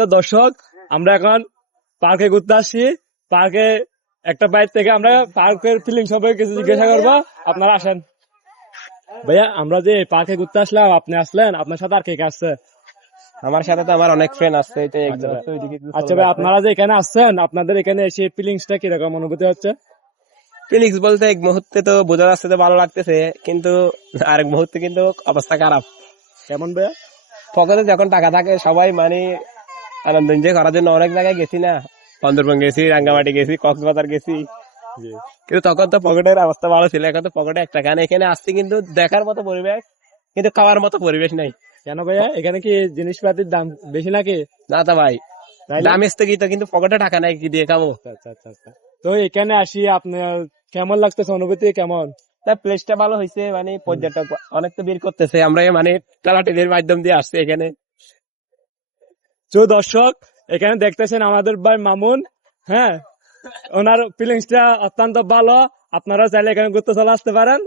তো দর্শক, আমরা এখন পার্কে ঘুরতে আসছি। পার্কে একটা বাইর থেকে আমরা পার্কের ফিলিং সবাই কিছু জিজ্ঞাসা করবো। আপনারা আসেন। ভাইয়া, আমরা যে পার্কে ঘুরতে আসলাম, আপনি আসলেন, আপনার সাথে আর কে কে আসছে? আমার সাথে তো আমার অনেক ফ্রেন্ড আছে। আচ্ছা ভাই, আপনারা যে এখানে আসছেন, আপনাদের এখানে এসে ফিলিংসটা কিরকম অনুভূতি হচ্ছে? ফিলিংস বলতে এক মুহূর্তে তো বোঝা যাচ্ছে তো ভালো লাগতেছে, কিন্তু আরেক মুহূর্তে কিন্তু অবস্থা খারাপ। কেমন ভাইয়া? পকেটে যখন টাকা থাকে সবাই মানে আনন্দ এনজয় করার জন্য অনেক জায়গায় গেছি না, বান্দরবান গেছি, রাঙ্গামাটি গেছি, কক্সবাজার গেছি, কিন্তু তখন তো পকেটের অবস্থা ভালো ছিল। এখন তো পকেটে এক টাকা নেই। এখানে আসছি কিন্তু দেখার মতো পরিবেশ, কিন্তু খাওয়ার মতো পরিবেশ নাই। কেন ভাইয়া, এখানে কি জিনিসপাতির দাম বেশি নাকি? না তো ভাই, তাইলে? দাম এসতে কি তো, কিন্তু পকেটে টাকা নাই, কি দিয়ে খাবো? আচ্ছা আচ্ছা আচ্ছা। তো এখানে আসি, আপনার কেমন লাগতেছে, অনুভূতি কেমন? তা প্লেসটা ভালো হয়েছে, মানে পর্যটক অনেক তো ভিড় করতেছে। আমরা মানে টালা টেলির মাধ্যম দিয়ে আসছি এখানে। তো দর্শক, এখানে দেখতেছেন আমাদের ভাই মামুন। হ্যাঁ, ওনার ফিলিংসটা অত্যন্ত ভালো। আপনারা চাইলে এখানে ঘুরতে চলে আসতে পারেন।